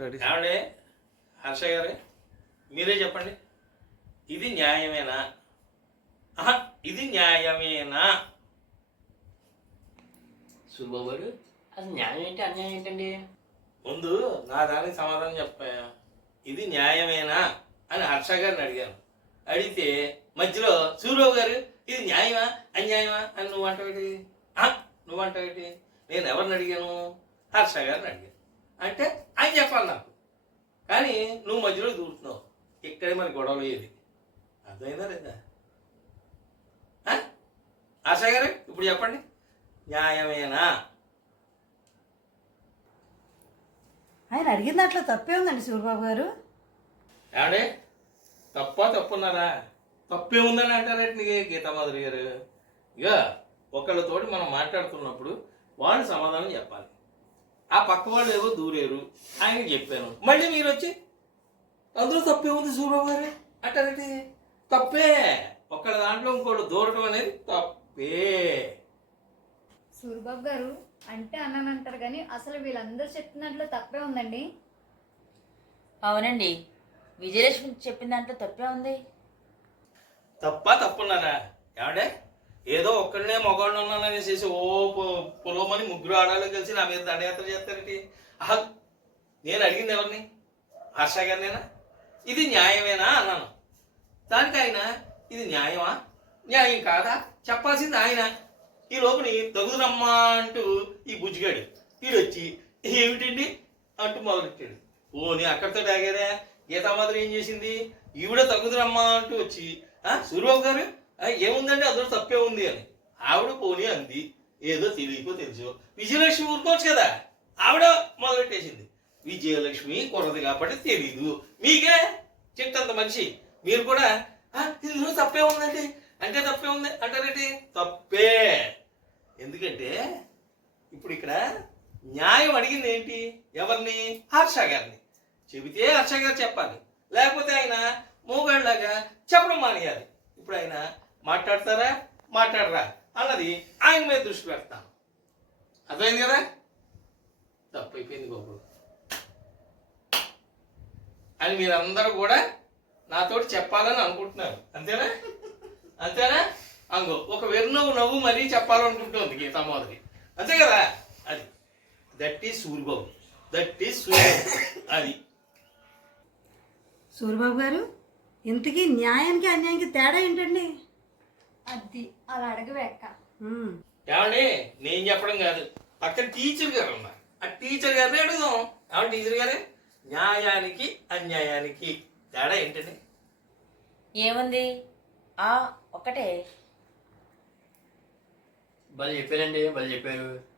Ready ఏమండి? హర్ష గారు మీరే చెప్పండి. ఇది న్యాయమేనా? ఆహా, ఇది న్యాయమేనా? సూర్యబాబు గారు అసలు న్యాయం ఏంటి అన్యాయం ఏంటండి? ముందు నా దానికి సమాధానం చెప్పా ఇది న్యాయమేనా అని హర్ష గారిని అడిగాను. అడిగితే మధ్యలో సూర్యబాబు గారు ఇది న్యాయమా అన్యాయమా అని నువ్వు అంటావేటి నువ్వు అంటావేటి నేను ఎవరిని అడిగాను? హర్ష గారిని అడిగాను. అంటే ఆయన చెప్పాలి నాకు. కానీ నువ్వు మధ్యలో దూరుతున్నావు. ఇక్కడే మరి గొడవ ఏది అర్థమైందా లేదా? ఆ? హర్ష గారు ఇప్పుడు చెప్పండి. న్యాయమేనా? ఆయన అడిగిన దాంట్లో తప్పే ఉందండి సూర్యబాబు గారు. ఏమండి? తప్ప తప్పున్నారా? తప్పే ఉందని అంటారేంటి గీతామాధురి గారు? ఇక ఒకళ్ళతోటి మనం మాట్లాడుతున్నప్పుడు వాళ్ళు సమాధానం చెప్పాలి. ఆ పక్క వాళ్ళు ఏవో దూరేరు. ఆయనకి చెప్పాను. మళ్ళీ మీరు వచ్చి అందులో తప్పే ఉంది సూర్యబాబు గారు అంటారేంటి తప్పే. ఒకళ్ళ దాంట్లో ఇంకోటి దూరటం అనేది తప్పే. సూరిబాబు గారు అంటే అన్నాను అంటారు కానీ అసలు వీళ్ళందరూ చెప్పిన దాంట్లో తప్పే ఉందండి. అవునండి. విజయలక్ష్మి చెప్పిన దాంట్లో తప్పే ఉంది. తప్ప తప్పున్నారా? ఏమండే? ఏదో ఒక్కడనే మగవాడిని ఉన్నానని చేసి ఓ పొలమని ముగ్గురు ఆడాలో కలిసి నా మీద దండయాత్ర చేస్తారటి? ఆహా నేను అడిగింది ఎవరిని? హర్ష గారినేనా? ఇది న్యాయమేనా? అన్నాను. దానికి ఆయన ఇది న్యాయమా? న్యాయం కాదా? చెప్పాల్సింది ఆయన. ఈ లోపుని తగుదురమ్మా అంటూ ఈ బుజ్జిగాడు వీడొచ్చి ఏమిటండి? అంటూ మొదలెట్టాడు. ఓ నీ అక్కడితో ఆగారా గీతామాత్రం ఏం చేసింది? ఈవిడ తగుదురమ్మా అంటూ వచ్చి సూర్యబాబు గారు ఏముందండి? అందులో తప్పే ఉంది అని. ఆవిడ పోనీ అంది. ఏదో తెలియకో తెలుసు. విజయలక్ష్మి ఊరుకోవచ్చు కదా? ఆవిడ మొదలెట్టేసింది. విజయలక్ష్మి కొరది కాబట్టి తెలీదు. మీకే చెట్టంత మనిషి. మీరు కూడా ఇందులో తప్పే ఉందండి. అంటే తప్పే ఉంది అంటారేంటి? తప్పే ఎందుకంటే ఇప్పుడు ఇక్కడ న్యాయం అడిగింది ఏంటి? ఎవరిని? హర్ష గారిని. చెబితే హర్ష గారు చెప్పాలి. లేకపోతే ఆయన మూగాళ్ళలాగా చెప్పడం మానేయాలి. మాట్లాడతారా? మాట్లాడరా? అన్నది ఆయన మీద దృష్టి పెడతాను. అర్థమైంది కదా? తప్పైపోయింది అయిపోయింది గోపుడు అని మీరందరూ కూడా నాతోటి చెప్పాలని అనుకుంటున్నారు. అంతేనా? అంతేనా? అంగో ఒక వెర్నవ్వు నవ్వు మరీ చెప్పాలనుకుంటుంది గీతామాధురి అంతే కదా? అది. That is Suryababu that is Suryababu అది. సూర్యబాబు గారు ఇంతకీ న్యాయానికి అన్యాయానికి తేడా ఏంటండి? అది అలా అడగవేక్క. ఏమండి నేను చెప్పడం కాదు. పక్కన టీచర్ గారు ఉన్నారు. ఆ టీచర్ గారిని అడుగుదాం. ఏమండి టీచర్ గారే? న్యాయానికి అన్యాయానికి తేడా ఏంటండి? ఏముంది? ఆ ఒకటే. భలే చెప్పారండి భలే చెప్పారు.